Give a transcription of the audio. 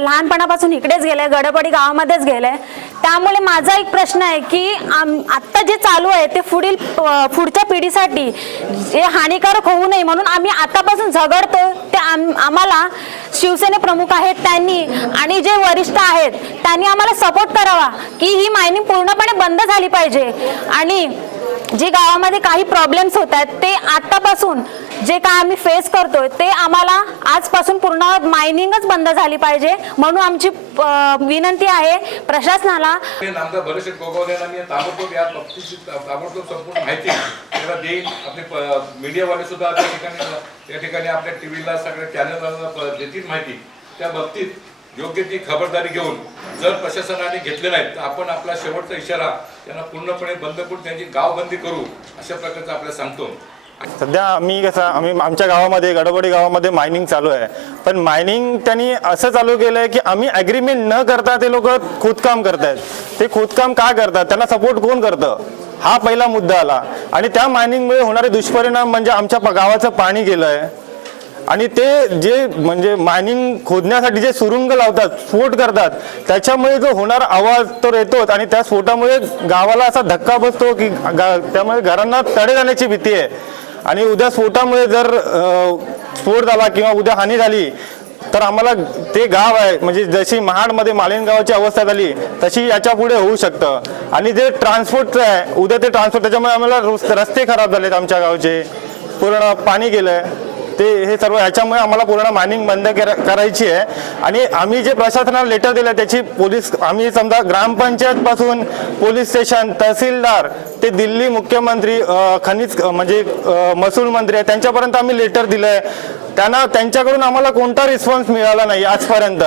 लहानपणापासून इकडेच गेले गडबडी गावामध्येच गेले त्यामुळे माझा एक प्रश्न आहे की आम आत्ता जे चालू आहे ते पुढील पुढच्या पिढीसाठी जे हानिकारक होऊ नये म्हणून आम्ही आतापासून झगडतो ते आम आम्हाला शिवसेने प्रमुख आहेत त्यांनी आणि जे वरिष्ठ आहेत त्यांनी आम्हाला सपोर्ट करावा की ही मायनिंग पूर्णपणे बंद झाली पाहिजे. आणि जे गावामध्ये काही प्रॉब्लेम्स होत आहेत ते आतापासून जे काय आम्ही फेस करतोय ते आम्हाला आजपासून पूर्ण मायनिंगच बंद झाली पाहिजे. म्हणून आमची विनंती आहे प्रशासनाला. ते नामदार भरतशेठ मी ताबडतोब या बाबतीची ताबडतोब संपूर्ण माहिती त्याला देईन. आपले मीडियावाले सुद्धा त्या ठिकाणी त्या ठिकाणी आपल्या टीव्हीला सगळ्या चॅनलला देतील माहिती. त्या बाबतीत योग्य ती खबरदारी घेऊन जर प्रशासनाने घेतले नाहीत तर आपण आपला शेवटचा इशारा त्यांना पूर्णपणे बंद करून त्यांची गावबंदी करू अशा प्रकारचं आपल्याला सांगतो. सध्या आम्ही कसं आम्ही आमच्या गावामध्ये गडबडी गावामध्ये मायनिंग चालू आहे. पण मायनिंग त्यांनी असं चालू केलं आहे की आम्ही ॲग्रीमेंट न करता ते लोक खोदकाम करतायत. ते खोदकाम का करतात? त्यांना सपोर्ट कोण करतं? हा पहिला मुद्दा आला. आणि त्या मायनिंगमुळे होणारे दुष्परिणाम म्हणजे आमच्या गावाचं पाणी गेलं आहे आणि ते जे म्हणजे मायनिंग खोदण्यासाठी जे सुरुंग लावतात स्फोट करतात त्याच्यामुळे जो होणारा आवाज तो येतोच आणि त्या स्फोटामुळे गावाला असा धक्का बसतो की गा- त्यामुळे घरांना तडे जाण्याची भीती आहे. आणि उद्या स्फोटामुळे जर स्फोट झाला किंवा उद्या हानी झाली तर आम्हाला ते गाव आहे म्हणजे जशी महाडमध्ये मालिन गावाची अवस्था झाली तशी याच्यापुढे होऊ शकतं. आणि जे ट्रान्सपोर्टचं आहे उद्या ते ट्रान्सपोर्ट त्याच्यामुळे आम्हाला रस्ते खराब झालेत आमच्या गावचे. पूर्ण पाणी गेलं आहे ते हे सर्व याच्यामुळे आम्हाला पूर्ण मायनिंग बंद करायची आहे. आणि आम्ही जे प्रशासनाला लेटर दिलं त्याची पोलीस आम्ही समजा ग्रामपंचायत पासून पोलीस स्टेशन तहसीलदार ते दिल्ली मुख्यमंत्री खनिज म्हणजे महसूल मंत्री आहे त्यांच्यापर्यंत आम्ही लेटर दिलंय. त्यांना त्यांच्याकडून आम्हाला कोणता रिस्पॉन्स मिळाला नाही आजपर्यंत.